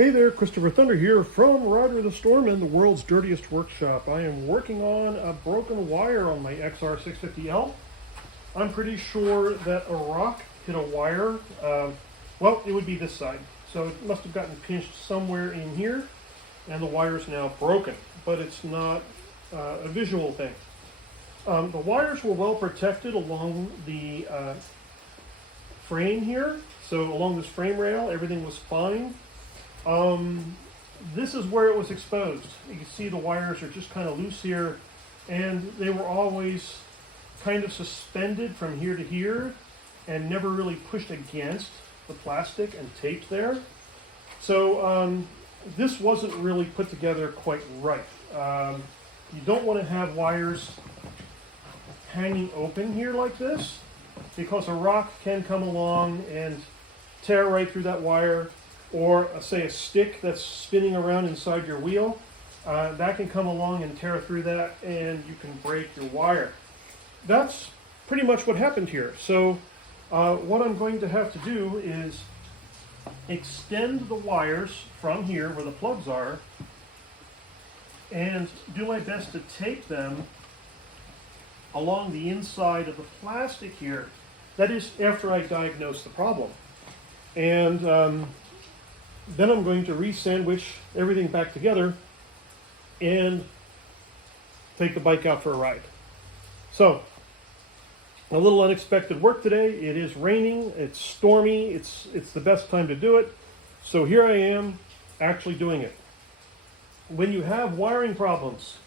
Hey there, Christopher Thunder here from Rider the Storm and the world's dirtiest workshop. I am working on a broken wire on my XR650L. I'm pretty sure that a rock hit a wire. Well, it would be this side. So it must have gotten pinched somewhere in here, and the wire is now broken. But it's not a visual thing. The wires were well protected along the frame here. So along this frame rail, everything was fine. This is where it was exposed. You can see the wires are just kind of loose here, and they were always kind of suspended from here to here and never really pushed against the plastic and taped there. So this wasn't really put together quite right. You don't want to have wires hanging open here like this, because a rock can come along and tear right through that wire. Or say a stick that's spinning around inside your wheel, that can come along and tear through that, and you can break your wire. That's pretty much what happened here. So what I'm going to have to do is extend the wires from here where the plugs are and do my best to tape them along the inside of the plastic here. That is after I diagnose the problem. And then I'm going to re-sandwich everything back together and take the bike out for a ride. So, a little unexpected work today. It is raining, it's stormy, it's the best time to do it. So here I am actually doing it. When you have wiring problems,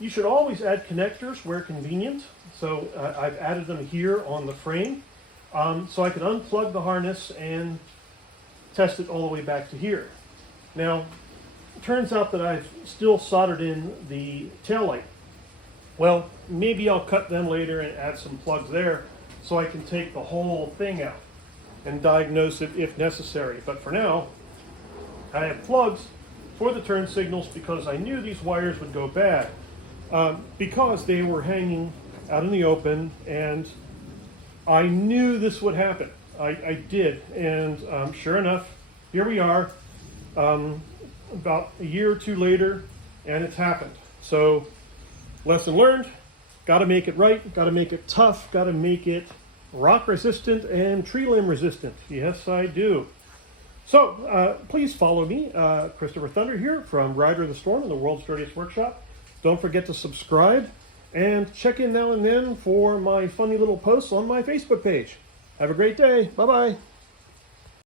you should always add connectors where convenient. So I've added them here on the frame. So I can unplug the harness and test it all the way back to here. Now, it turns out that I've still soldered in the taillight. Well, maybe I'll cut them later and add some plugs there so I can take the whole thing out and diagnose it if necessary. But for now, I have plugs for the turn signals because I knew these wires would go bad because they were hanging out in the open, and I knew this would happen. I did, and sure enough, here we are, about a year or two later, and it's happened. So, lesson learned, got to make it right, got to make it tough, got to make it rock resistant and tree limb resistant. Yes, I do. So, please follow me, Christopher Thunder here from Rider the Storm in the world's dirtiest workshop. Don't forget to subscribe, and check in now and then for my funny little posts on my Facebook page. Have a great day. Bye-bye.